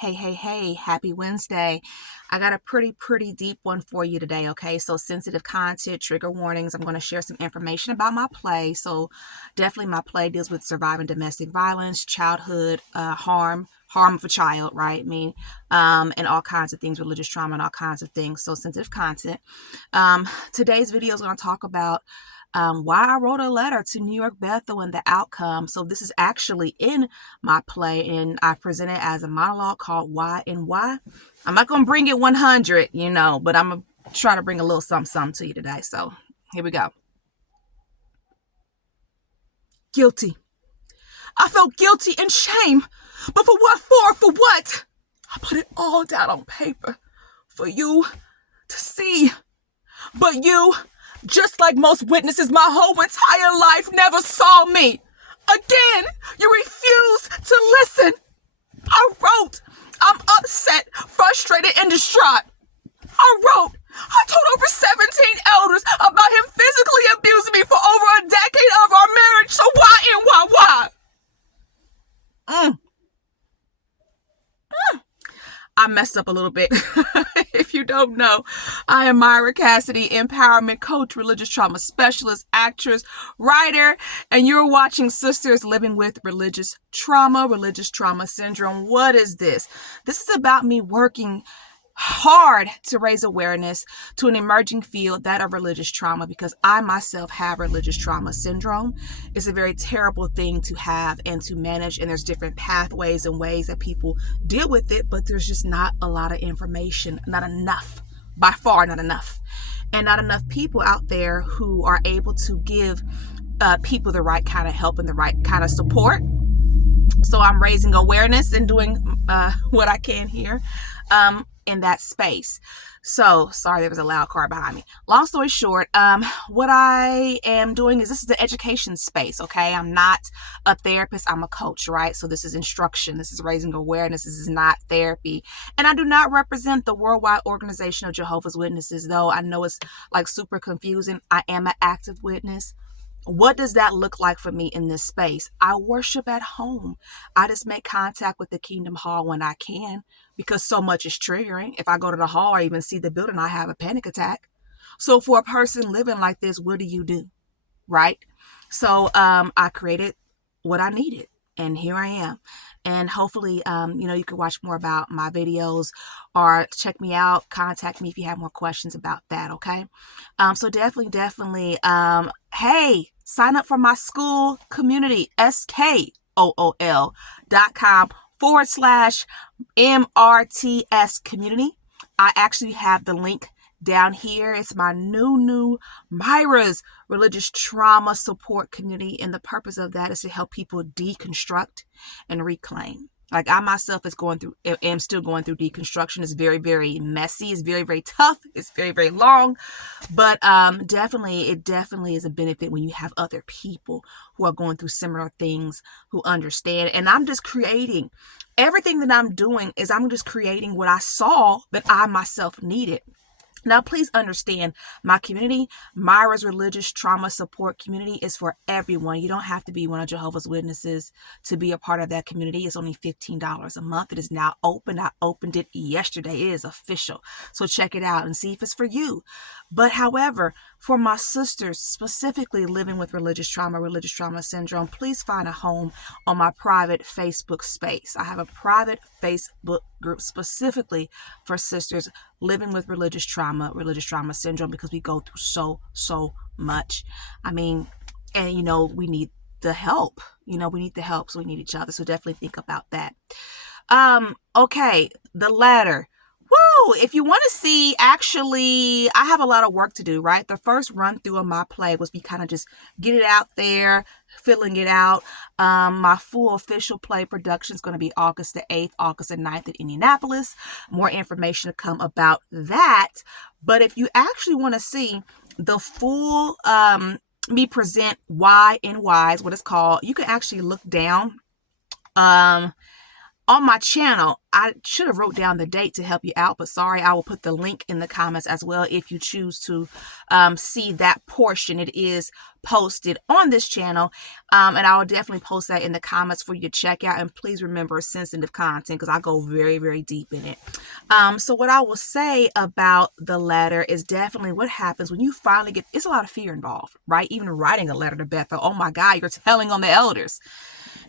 Hey, happy Wednesday. I got a pretty deep one for you today, okay? So sensitive content, trigger warnings. I'm going to share some information about my play. So definitely my play deals with surviving domestic violence, childhood harm of a child, right? And all kinds of things, religious trauma and all kinds of things. So sensitive content. Today's video is going to talk about why I wrote a letter to New York Bethel and the outcome. So this is actually in my play, and I present it as a monologue called Why and Why. I'm not going to bring it 100, but I'm going to try to bring a little something to you today. So here we go. Guilty. I felt guilty and shame, but for what for? For what? I put it all down on paper for you to see. But you, just like most witnesses my whole entire life, never saw me. Again, you refused to listen. I wrote, I'm upset, frustrated, and distraught. I told over 17 elders about him physically abusing me for over a decade of our marriage. So why and why? I messed up a little bit. If you don't know, I am Mira, empowerment coach, religious trauma specialist, actress, writer, and you're watching Sisters Living with Religious Trauma Syndrome. What is this? This is about me working hard to raise awareness to an emerging field, that of religious trauma, because I myself have religious trauma syndrome. It's a very terrible thing to have and to manage, and there's different pathways and ways that people deal with it, but there's just not a lot of information, not enough, by far not enough, and not enough people out there who are able to give people the right kind of help and the right kind of support. So I'm raising awareness and doing what I can here in that space. So sorry, there was a loud car behind me. Long story short, what I am doing is, this is the education space, okay? I'm not a therapist, I'm a coach, right? So this is instruction, this is raising awareness, this is not therapy. And I do not represent the Worldwide Organization of Jehovah's Witnesses, though I know it's like super confusing. I am an active witness. What does that look like for me in this space? I worship at home. I just make contact with the Kingdom Hall when I can, because so much is triggering. If I go to the hall or even see the building, I have a panic attack. So for a person living like this, what do you do? Right? So I created what I needed, and here I am. And hopefully, you can watch more about my videos or check me out, contact me if you have more questions about that, okay? So definitely, hey, sign up for my Skool community, Skool.com/MRTS community. I actually have the link down here. It's my new Mira's religious trauma support community, and the purpose of that is to help people deconstruct and reclaim. Like I myself am still going through deconstruction. It's very messy. It's very tough. It's very long, but it definitely is a benefit when you have other people who are going through similar things, who understand. And I'm just creating everything that I'm doing is I'm just creating what I saw that I myself needed. Now, please understand, my community, Mira's Religious Trauma Support Community, is for everyone. You don't have to be one of Jehovah's Witnesses to be a part of that community. It's only $15 a month. It is now open. I opened it yesterday. It is official. So check it out and see if it's for you. But however, for my sisters specifically living with religious trauma syndrome, please find a home on my private Facebook space. I have a private Facebook group specifically for sisters living with religious trauma syndrome, because we go through so much. I mean, and we need the help. We need the help, so we need each other. So definitely think about that. Okay, the letter. Woo! If you want to see, actually, I have a lot of work to do, right? The first run through of my play was me kind of just get it out there, filling it out. My full official play production is going to be August the 8th, August the 9th in Indianapolis. More information to come about that. But if you actually want to see the full me present Why and Why is what it's called, you can actually look down on my channel, I should have wrote down the date to help you out, but sorry, I will put the link in the comments as well if you choose to see that portion. It is posted on this channel, and I will definitely post that in the comments for you to check out. And please remember, sensitive content, because I go very, very deep in it. So what I will say about the letter is definitely what happens when you finally get, it's a lot of fear involved, right? Even writing a letter to Bethel, oh my God, you're telling on the elders.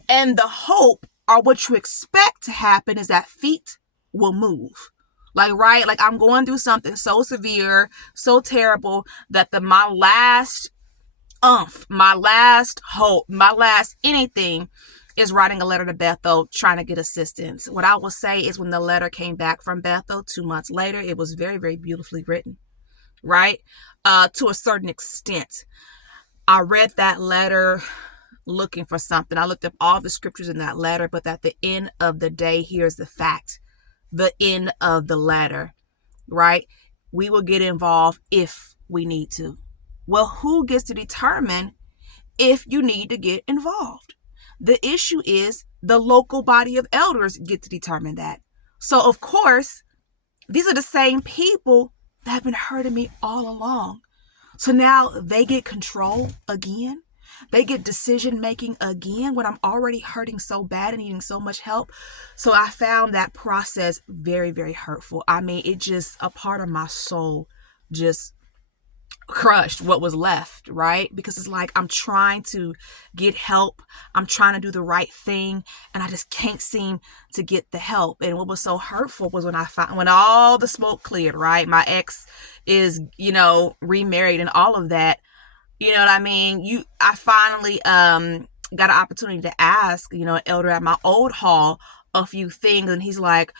And the hope, or what you expect to happen, is that feet will move. Like, right? Like, I'm going through something so severe, so terrible that my last my last hope, my last anything is writing a letter to Bethel, trying to get assistance. What I will say is when the letter came back from Bethel 2 months later, it was very, very beautifully written, right? To a certain extent. I read that letter looking for something. I looked up all the scriptures in that letter, but at the end of the day, here's the fact. The end of the letter, right? We will get involved if we need to. Well, who gets to determine if you need to get involved? The issue is the local body of elders get to determine that. So, of course, these are the same people that have been hurting me all along. So now they get control again. They get decision making again when I'm already hurting so bad and needing so much help. So I found that process very, very hurtful. I mean, it just, a part of my soul just crushed what was left, right? Because it's like I'm trying to get help. I'm trying to do the right thing, and I just can't seem to get the help. And what was so hurtful was when when all the smoke cleared, right? My ex is, remarried and all of that. You know what I mean? I finally got an opportunity to ask, an elder at my old hall a few things, and he's like,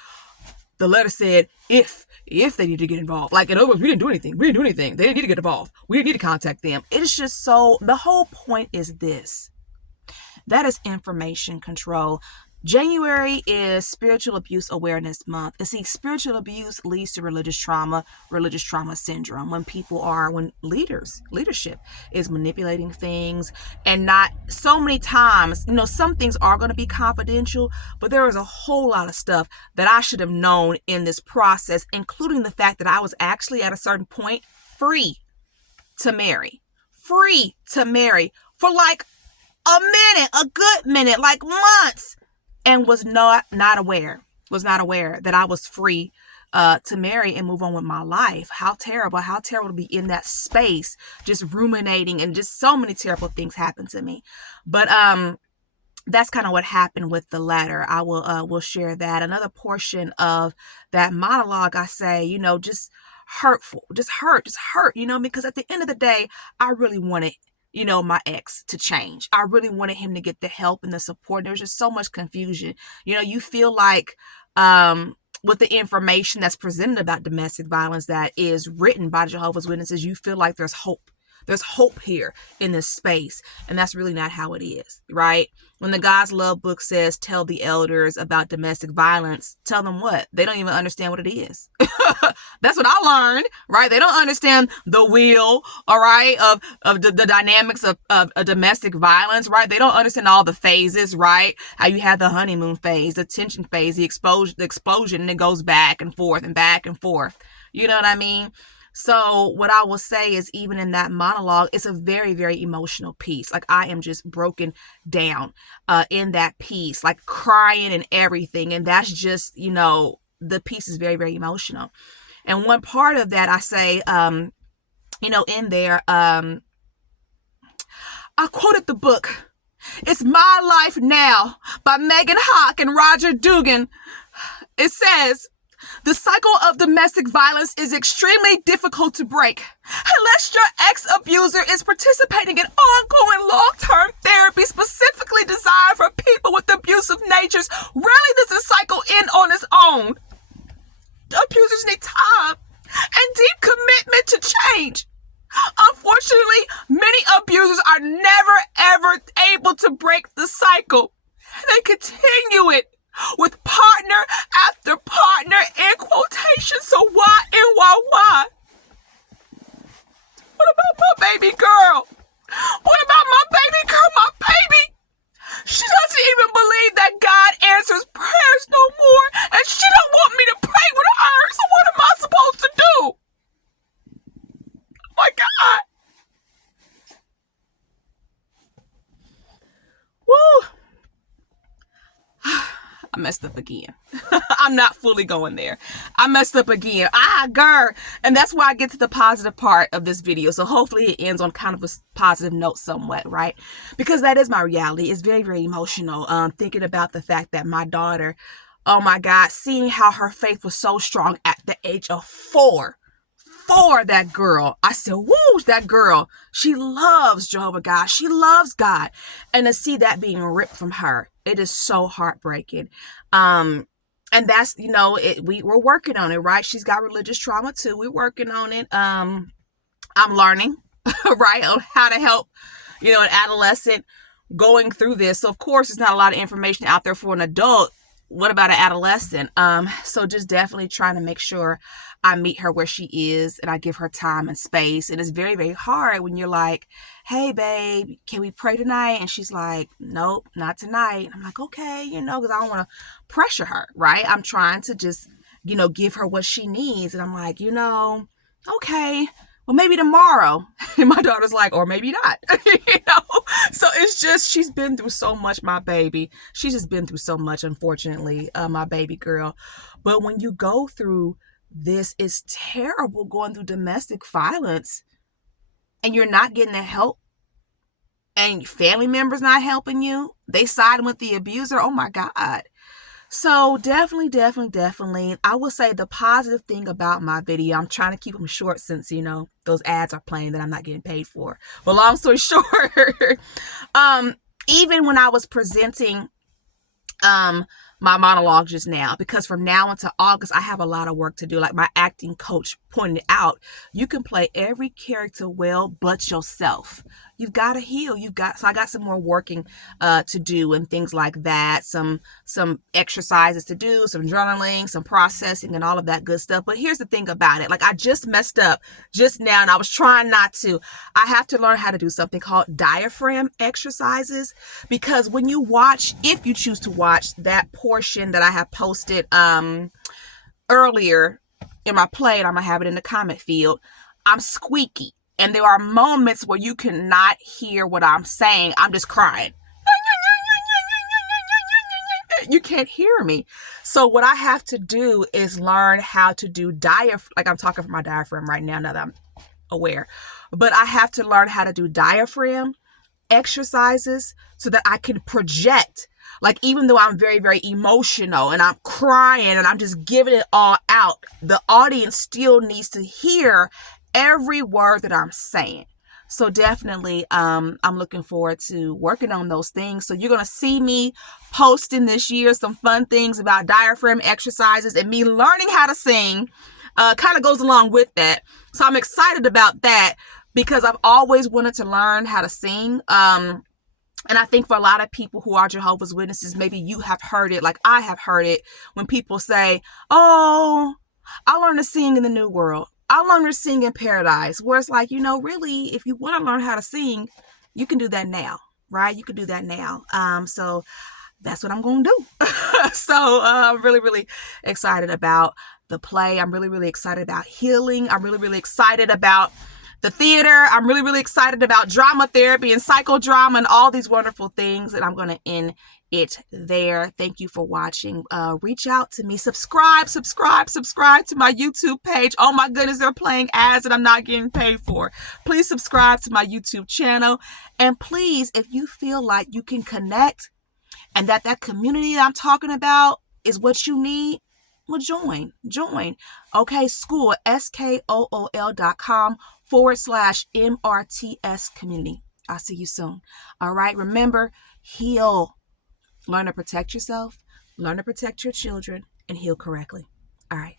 the letter said if they need to get involved. Like, in other words, we didn't do anything. We didn't do anything. They didn't need to get involved. We didn't need to contact them. It's just so, the whole point is this. That is information control. January is Spiritual Abuse Awareness Month. And see, spiritual abuse leads to religious trauma syndrome. When leadership is manipulating things, and not so many times, some things are going to be confidential, but there is a whole lot of stuff that I should have known in this process, including the fact that I was actually at a certain point free to marry for like a good minute, like months. And was not aware that I was free to marry and move on with my life. How terrible to be in that space, just ruminating, and just so many terrible things happened to me. But that's kind of what happened with the letter. I will share that. Another portion of that monologue, I say, just hurtful, just hurt, because at the end of the day, I really wanted my ex to change. I really wanted him to get the help and the support. There's just so much confusion. You feel like with the information that's presented about domestic violence that is written by Jehovah's Witnesses, you feel like there's hope. There's hope here in this space. And that's really not how it is, right? When the God's Love book says, tell the elders about domestic violence, tell them what? They don't even understand what it is. That's what I learned, right? They don't understand the wheel, all right, of the dynamics of domestic violence, right? They don't understand all the phases, right? How you have the honeymoon phase, the tension phase, the explosion, and it goes back and forth and back and forth. You know what I mean? So what I will say is, even in that monologue, it's a very, very emotional piece. Like, I am just broken down in that piece, like crying and everything. And that's just, the piece is very, very emotional. And one part of that, I say, in there, I quoted the book, It's My Life Now by Megan Hawk and Roger Dugan. It says, the cycle of domestic violence is extremely difficult to break. Unless your ex-abuser is participating in ongoing long-term therapy specifically designed for people with abusive natures, rarely does the cycle end on its own. Abusers need time and deep commitment to change. Unfortunately, many abusers are never, ever able to break the cycle. They continue it with partner after partner in quotation. So why? What about my baby girl? What about my baby girl, my baby? She doesn't even believe that God answers prayers no messed up again. I'm not fully going there. I messed up again. Girl. And that's why I get to the positive part of this video. So hopefully it ends on kind of a positive note somewhat, right? Because that is my reality. It's very, very emotional. Thinking about the fact that my daughter, oh my God, seeing how her faith was so strong at the age of 4. That girl, I said, woo, that girl, she loves Jehovah God. She loves God. And to see that being ripped from her, it is so heartbreaking. And that's, we're working on it, right? She's got religious trauma too. We're working on it. I'm learning, right, on how to help, an adolescent going through this. So of course, there's not a lot of information out there for an adult. What about an adolescent? So just definitely trying to make sure I meet her where she is and I give her time and space. And it's very, very hard when you're like, hey, babe, can we pray tonight? And she's like, nope, not tonight. I'm like, okay, because I don't want to pressure her, right? I'm trying to just, give her what she needs. And I'm like, okay, well, maybe tomorrow. And my daughter's like, or maybe not, So it's just, she's been through so much, my baby. She's just been through so much, unfortunately, my baby girl. But when you go through this, is terrible, going through domestic violence and you're not getting the help and family members not helping you, they siding with the abuser. Oh my God. So definitely, I will say the positive thing about my video, I'm trying to keep them short since, those ads are playing that I'm not getting paid for. But long story short, even when I was presenting my monologue just now, because from now until August, I have a lot of work to do. Like my acting coach pointed out, you can play every character well, but yourself. You've got to heal. So I got some more working to do and things like that. Some exercises to do, some journaling, some processing and all of that good stuff. But here's the thing about it. Like I just messed up just now and I was trying not to. I have to learn how to do something called diaphragm exercises, because when you watch, if you choose to watch that portion that I have posted earlier in my play, and I'm going to have it in the comment field, I'm squeaky. And there are moments where you cannot hear what I'm saying. I'm just crying. You can't hear me. So what I have to do is learn how to do like I'm talking from my diaphragm right now that I'm aware. But I have to learn how to do diaphragm exercises so that I can project. Like even though I'm very, very emotional and I'm crying and I'm just giving it all out, the audience still needs to hear every word that I'm saying. So definitely, I'm looking forward to working on those things. So you're going to see me posting this year some fun things about diaphragm exercises, and me learning how to sing kind of goes along with that. So I'm excited about that because I've always wanted to learn how to sing. And I think for a lot of people who are Jehovah's Witnesses, maybe you have heard it like I have heard it when people say, oh, I learned to sing in the New World. I learned to sing in paradise. Where it's like, really, if you want to learn how to sing, you can do that now, right? You can do that now. So that's what I'm going to do. So I'm really, really excited about the play. I'm really, really excited about healing. I'm really, really excited about the theater. I'm really, really excited about drama therapy and psychodrama and all these wonderful things. And I'm going to end it there. Thank you for watching. Reach out to me. Subscribe to my YouTube page. Oh my goodness, they're playing ads that I'm not getting paid for. Please subscribe to my YouTube channel. And please, if you feel like you can connect and that community that I'm talking about is what you need, well, join. Okay, Skool, skool.com/MRTS community. I'll see you soon. All right, remember, heal. Learn to protect yourself, learn to protect your children, and heal correctly. All right.